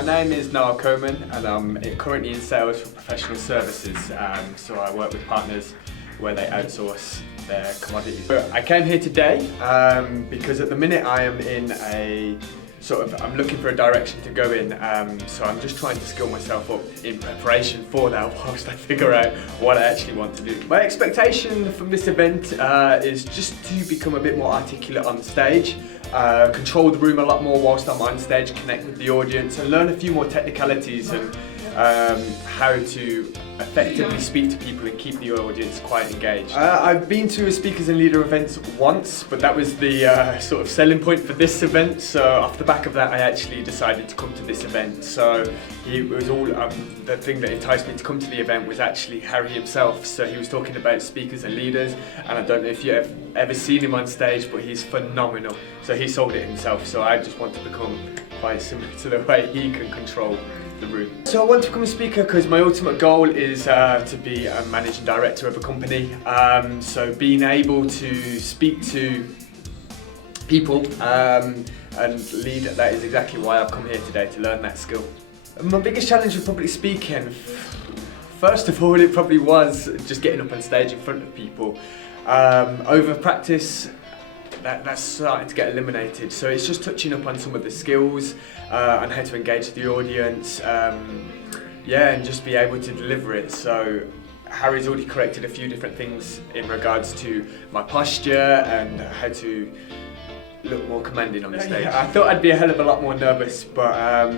My name is Niall Cowman and I'm currently in sales for professional services. So I work with partners where they outsource their commodities. I came here today because at the minute I am in I'm looking for a direction to go in, so I'm just trying to skill myself up in preparation for that whilst I figure out what I actually want to do. My expectation from this event is just to become a bit more articulate on the stage, control the room a lot more whilst I'm on stage, connect with the audience and learn a few more technicalities and how to effectively speak to people and keep the audience quite engaged. I've been to a speakers and leader event once, but that was the sort of selling point for this event. So off the back of that, I actually decided to come to this event. So it was all the thing that enticed me to come to the event was actually Harry himself. So he was talking about speakers and leaders, and I don't know if you've ever seen him on stage, but he's phenomenal. So he sold it himself. So I just want to become quite similar to the way he can control the room. So I want to become a speaker because my ultimate goal is to be a managing director of a company. So being able to speak to people and lead, that is exactly why I've come here today, to learn that skill. My biggest challenge with public speaking, first of all, it probably was just getting up on stage in front of people. Over practice, that's starting to get eliminated, so it's just touching up on some of the skills and how to engage the audience, and just be able to deliver it. So Harry's already corrected a few different things in regards to my posture and how to look more commanding on the stage. I thought I'd be a hell of a lot more nervous, but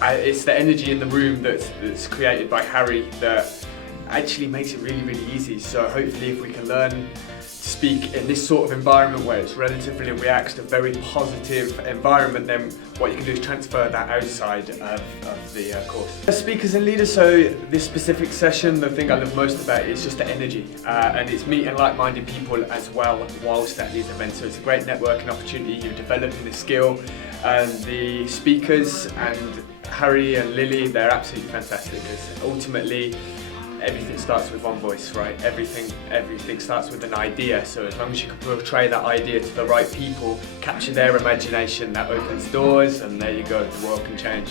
it's the energy in the room that's created by Harry that actually makes it really, really easy. So hopefully if we can learn to speak in this sort of environment where it's relatively relaxed, a very positive environment, then what you can do is transfer that outside of the course. As speakers and leaders, so this specific session, the thing I love most about it is just the energy, and it's meeting like-minded people as well whilst at these events. So it's a great networking opportunity. You're developing the skill, and the speakers and Harry and Lily, they're absolutely fantastic, because ultimately everything starts with one voice, right? Everything starts with an idea, so as long as you can portray that idea to the right people, capture their imagination, that opens doors, and there you go, the world can change.